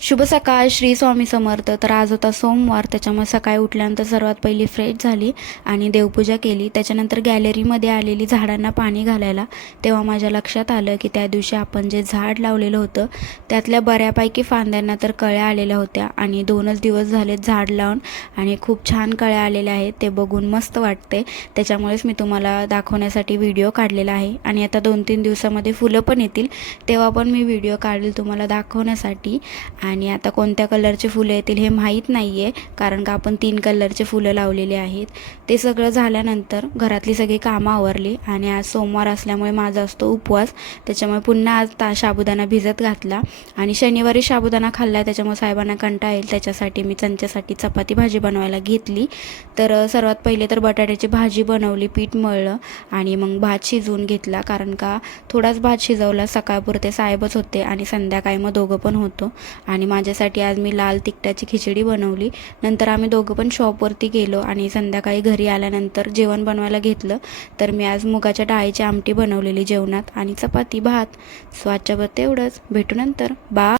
शुभ सकाळ श्री स्वामी समर्थ. तर आज होता सोमवार, त्याच्यामुळे सकाळी उठल्यानंतर सर्वात पहिली फ्रेश झाली आणि देवपूजा केली. त्याच्यानंतर गॅलरीमध्ये आलेली झाडांना पाणी घालायला, तेव्हा माझ्या लक्षात आलं की त्या दिवशी आपण जे झाड लावलेलं होतं त्यातल्या बऱ्यापैकी फांद्यांना तर कळ्या आलेल्या होत्या आणि 2च दिवस झाले झाड लावून आणि खूप छान कळ्या आलेल्या आहेत. ते बघून मस्त वाटते, त्याच्यामुळेच मी तुम्हाला दाखवण्यासाठी व्हिडिओ काढलेला आहे. आणि आता 2-3 दिवसामध्ये फुलं पण येतील, तेव्हा पण मी व्हिडिओ काढेल तुम्हाला दाखवण्यासाठी. आणि आता कोणत्या कलरचे फुलं येतील हे माहीत नाही आहे, कारण का आपण 3 कलरचे फुलं लावलेले आहेत. ते सगळं झाल्यानंतर घरातली सगळी कामं आवरली आणि आज सोमवार असल्यामुळे माझा असतो उपवास, त्याच्यामुळे पुन्हा आज साबुदाणा भिजत घातला आणि शनिवारी साबुदाणा खाल्ला, त्याच्यामुळे साहेबांना कंटाळा येईल त्याच्यासाठी मी त्यांच्यासाठी चपाती भाजी बनवायला घेतली. तर सर्वात पहिले तर बटाट्याची भाजी बनवली, पीठ मळलं आणि मग भात शिजवून घेतला, कारण का थोडाच भात शिजवला, सकाळपुरते साहेबच होते आणि संध्याकाळी मग दोघं पण होतो. आणि माझ्यासाठी आज मी लाल तिखटाची खिचडी बनवली. नंतर आम्ही दोघं पण शॉपवरती गेलो आणि संध्याकाळी घरी आल्यानंतर जेवण बनवायला घेतलं. तर मी आज मुगाच्या डाळीची आमटी बनवलेली जेवणात आणि चपाती भात. सो आजच्यावर तेवढंच, भेटू नंतर, बाय.